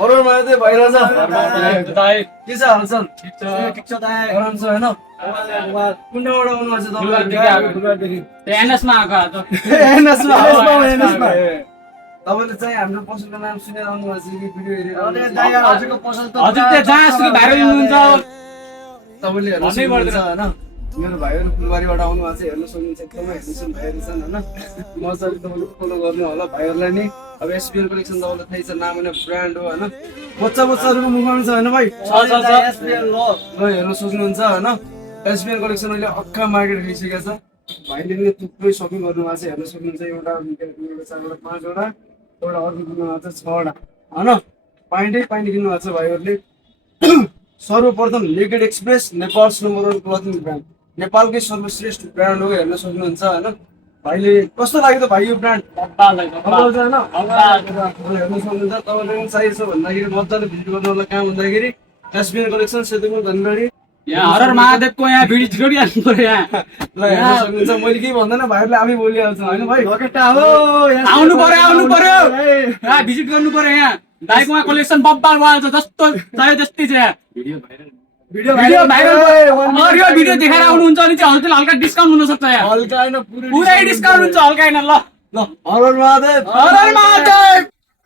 horror माया भइरहेछ के छ हालचाल ठिक छ दाइ आराम छ होइन कुन ठाउँबाट आउनुभएको छ एनएसमा आएको आज तपाईँले चाहिँ हाम्रो पसलको नाम सुनेर आउनुभएको छ कि भिडियो अरे हेरेर दाइ हजुरको पसल त हजुर त्यो जहाँसुकै भाइरल हुनुहुन्छ तपाईँले हेर्नु सक्नुहुन्छ होइन मेरो भाइहरू फुलबारीबाट आउनु भएको छ हेर्नु सक्नुहुन्छ एकदमै हेर्नु भाइहरू छन् होइन मजाले तपाईँले फलो गर्नु होला भाइहरूलाई नि अब एसपिएल कलेक्सन तपाईँलाई थाहै छ नाम होइन ब्रान्ड हो होइन बच्चाहरूको मुखमा छ होइन भाइ ल हेर्नु सक्नुहुन्छ होइन एसपिएल कलेक्सन अहिले अक्का मार्केट खाइसकेको छ भाइले पनि थुप्रै सपिङ गर्नुभएको छ हेर्नु सक्नुहुन्छ एउटा 5वटा एउटा अर्को किन्नु भएको छ 6वटा होइन पाइन्टै पाइन्ट किन्नु भएको छ भाइहरूले सर्वप्रथम naked express Nepal number 1 clothing brand नेपालकै सर्वश्रेष्ठ ब्रान्ड हो हेर्न सक्नुहुन्छ होइन भाइले कस्तो लाग्यो त भाइ यो ब्रान्ड हेर्न सक्नुहुन्छ तपाईँले पनि चाहिएको छ भन्दाखेरि मजाले भिजिट गर्नु होला कहाँ भन्दाखेरि एसबिएन कलेक्सन सेतुको धनगढी यहाँ हरर महादेवको यहाँ भिडियो छोडिहाल्नु पर्यो यहाँ ल हेर्न सक्नुहुन्छ मैले केही भन्दैन भाइहरूले आफै बोलिहाल्छ होइन भाइ आउनु पर्यो यहाँ भिजिट गर्नु पर्यो यहाँ दाइकोमा कलेक्सन बब्बाल भइहाल्छ जस्तो चाहियो त्यस्तै छ यहाँ भिडियो भाइरल यो भिडियो देखाएर आउनुहुन्छ भने चाहिँ हजुरले हल्का डिस्काउन्ट हुन सक्छ यहाँ हल्का होइन पुरै डिस्काउन्ट हुन्छ हल्का होइन ल हरर महादेव हरर महादेव